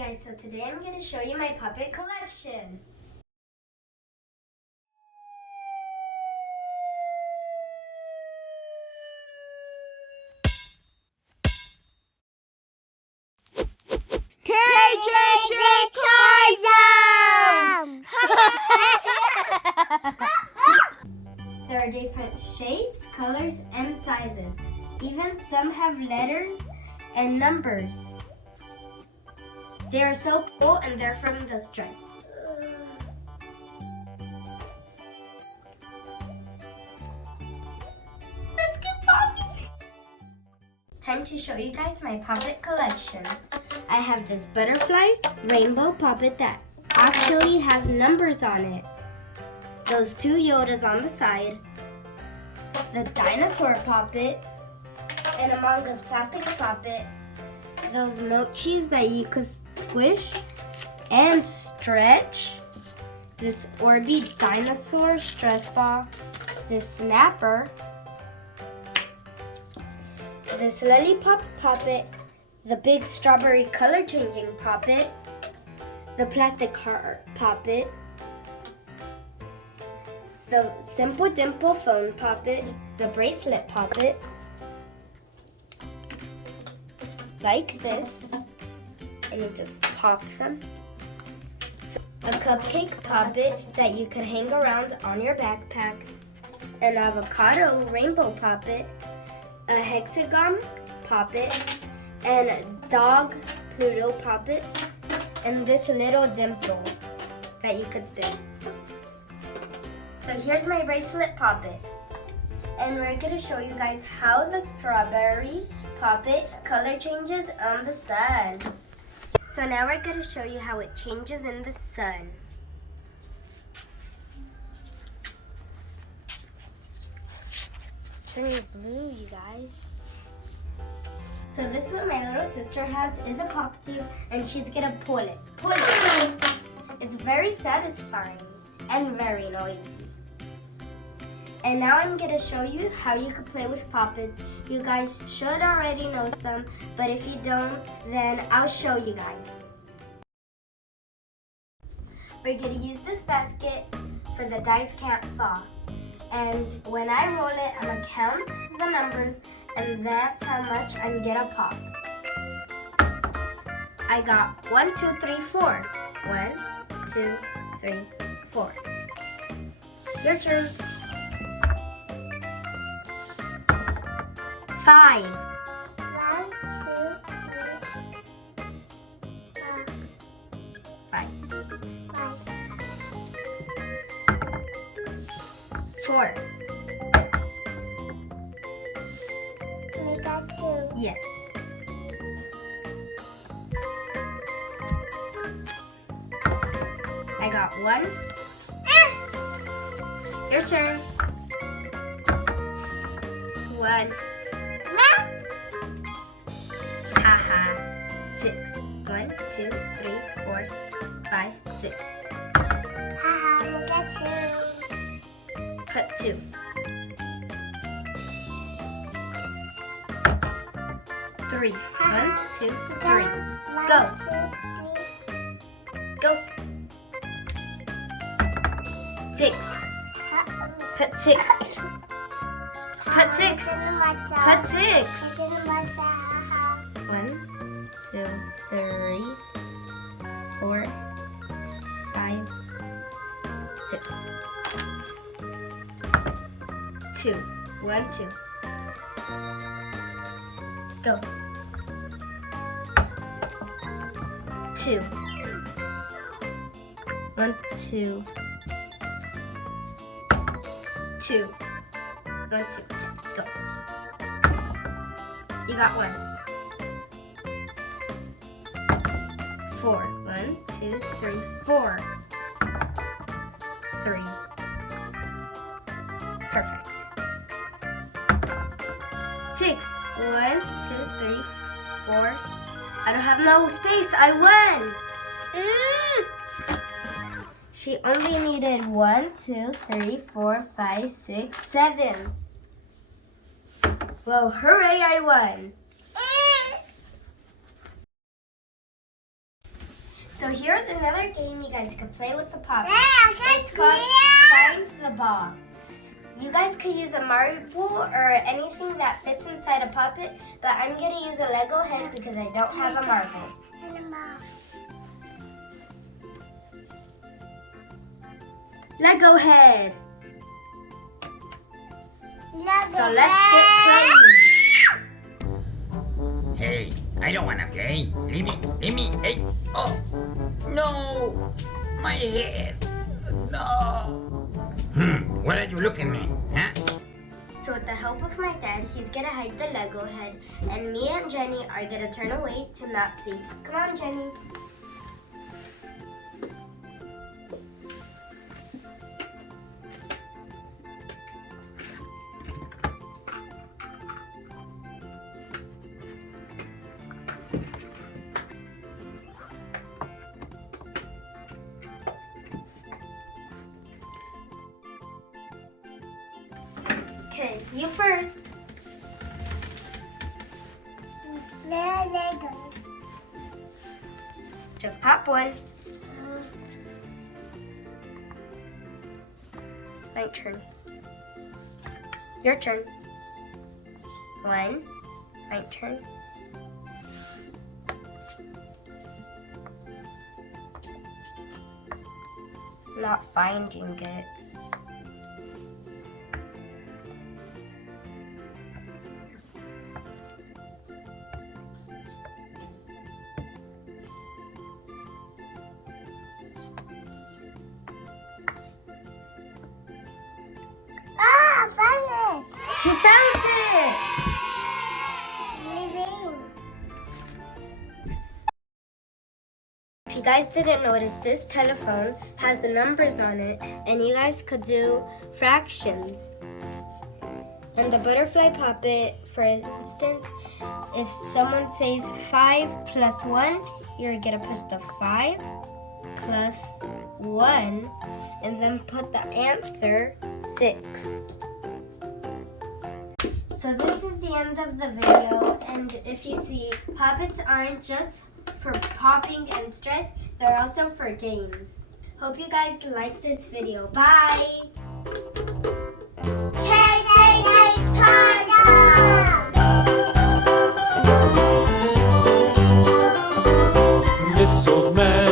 guys, so today I'm going to show you my puppet collection. There are different shapes, colors, and sizes. Even some have letters and numbers. They are so cool and they're from the stress. Let's get popping! Time to show you guys my puppet collection. I have this butterfly rainbow puppet that actually has numbers on it. Those two Yodas on the side, the dinosaur puppet, and Among Us plastic puppet, those mochis that you could squish and stretch, this Orby dinosaur stress ball, this snapper, this lollipop puppet, the big strawberry color changing puppet, the plastic heart puppet, the Simple Dimple phone puppet, the bracelet puppet, like this, and you just pop them. A cupcake puppet that you could hang around on your backpack, an avocado rainbow puppet, a hexagon puppet, and a dog Pluto puppet, and this little dimple that you could spin. So here's my bracelet puppet, and we're going to show you guys how the strawberry puppet color changes on the sun. So now we're going to show you how it changes in the sun. It's turning blue, you guys. So this one my little sister has is a pop tube, and she's going to pull it. Pull it! It's very satisfying and very noisy. And now I'm going to show you how you can play with poppets. You guys should already know some, but if you don't, then I'll show you guys. We're going to use this basket for the dice can't fall. And when I roll it, I'm going to count the numbers, and that's how much I'm going to pop. I got 1, 2, 3, 4. 1, 2, 3, 4. Your turn. 5. 1, 2, 3, 5. 5. 4. We got 2. Yes. I got 1. Your turn. 1. Haha. 6. 1, 2, 3, 4, 5, 6. Haha, we got 2. Put 2. 3. 1, 2, 3. Go. 1, 2, 3. Go. 6. Put 6. Put 6. Put 6. 1, 2, 3, 4, 5, 6. 2. 1, 2. Go. 2. 1, 2. 2. 1, 2. Go. You got 1. 4. 1, 2, 3, 4. 3. Perfect. 6. 1, 2, 3, 4. I don't have no space. I won. She only needed 1, 2, 3, 4, 5, 6, 7. Well, hooray, I won. So here's another game you guys could play with the puppet. I can It's called see Finds the Ball. You guys could use a marble or anything that fits inside a puppet, but I'm going to use a Lego head because I don't have a marble. Lego head. So let's get playing. Hey, I don't wanna play. Leave me, hey, oh, no, my head, no. What are you looking at me, huh? So with the help of my dad, he's gonna hide the Lego head, and me and Jenny are gonna turn away to not see. Come on, Jenny. Okay, you first. Lego. Just pop one. My turn. Your turn. One. My turn. Not finding it. Ah, I found it. She found it! Living. If you guys didn't notice, this telephone has the numbers on it, and you guys could do fractions. And the butterfly puppet, for instance, if someone says 5 plus 1, you're gonna push the 5 plus 1, and then put the answer 6. So this is the end of the video, and if you see, puppets aren't just for popping and stress, they're also for games. Hope you guys like this video. Bye! Tiger! This old man